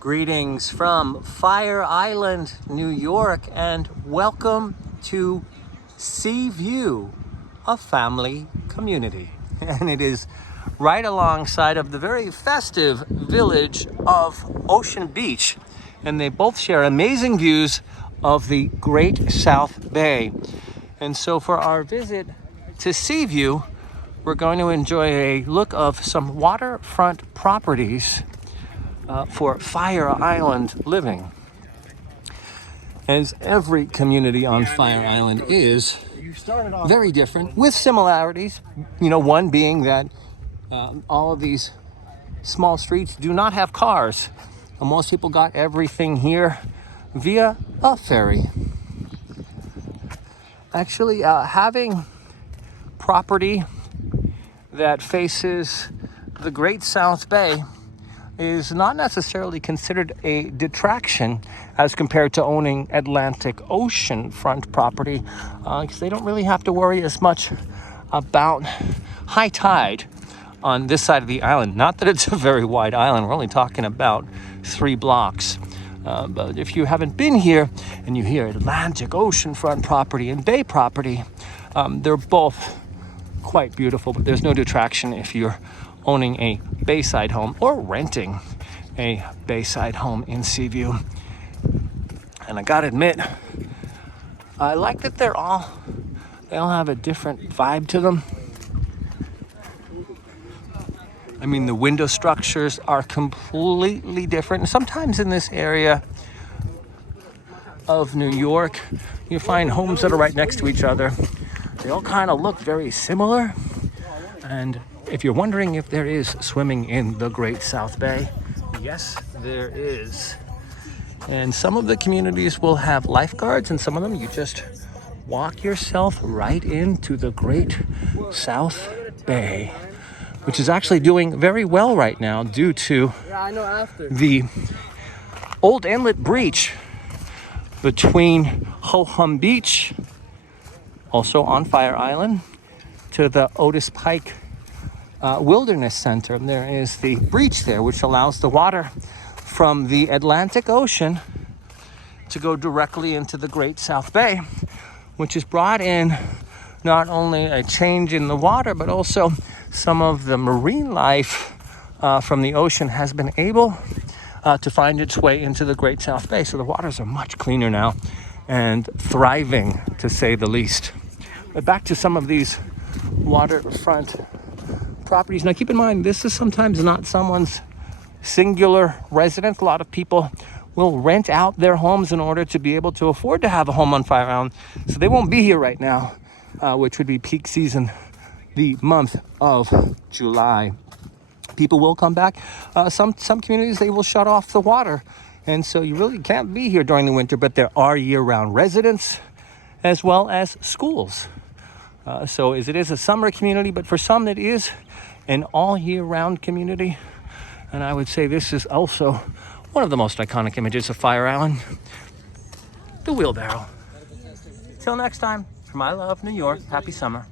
Greetings from Fire Island, New York, and welcome to Seaview, a family community. And it is right alongside of the very festive village of Ocean Beach. And they both share amazing views of the Great South Bay. And so for our visit to Seaview, we're going to enjoy a look of some waterfront properties for Fire Island living. As every community on Fire Island is very different, with similarities. You know, one being that all of these small streets do not have cars. Most people got everything here via a ferry. Actually, having property that faces the Great South Bay is not necessarily considered a detraction as compared to owning Atlantic Ocean front property, because they don't really have to worry as much about high tide on this side of the island. Not that it's a very wide island, we're only talking about 3 blocks. But if you haven't been here and you hear Atlantic Ocean front property and bay property, they're both quite beautiful, but there's no detraction if you're owning a bayside home or renting a bayside home in Seaview. And I gotta admit, I like that they all have a different vibe to them. I mean, the window structures are completely different. Sometimes in this area of New York, you find homes that are right next to each other. They all kind of look very similar. And if you're wondering if there is swimming in the Great South Bay, yes, there is. And some of the communities will have lifeguards, and some of them you just walk yourself right into the Great South Bay, which is actually doing very well right now due to the old inlet breach between Ho-Hum Beach, also on Fire Island, to the Otis Pike Wilderness Center. And there is the breach there, which allows the water from the Atlantic Ocean to go directly into the Great South Bay, which has brought in not only a change in the water, but also some of the marine life from the ocean has been able to find its way into the Great South Bay. So the waters are much cleaner now and thriving, to say the least. But back to some of these waterfront properties. Now keep in mind, this is sometimes not someone's singular residence. A lot of people will rent out their homes in order to be able to afford to have a home on Fire Island. So they won't be here right now, which would be peak season, the month of July. People will come back. Some communities, they will shut off the water. And so you really can't be here during the winter, but there are year-round residents as well as schools. So it is a summer community, but for some it is an all year-round community. And I would say this is also one of the most iconic images of Fire Island, the wheelbarrow. Till next time, from I Love New York, happy summer.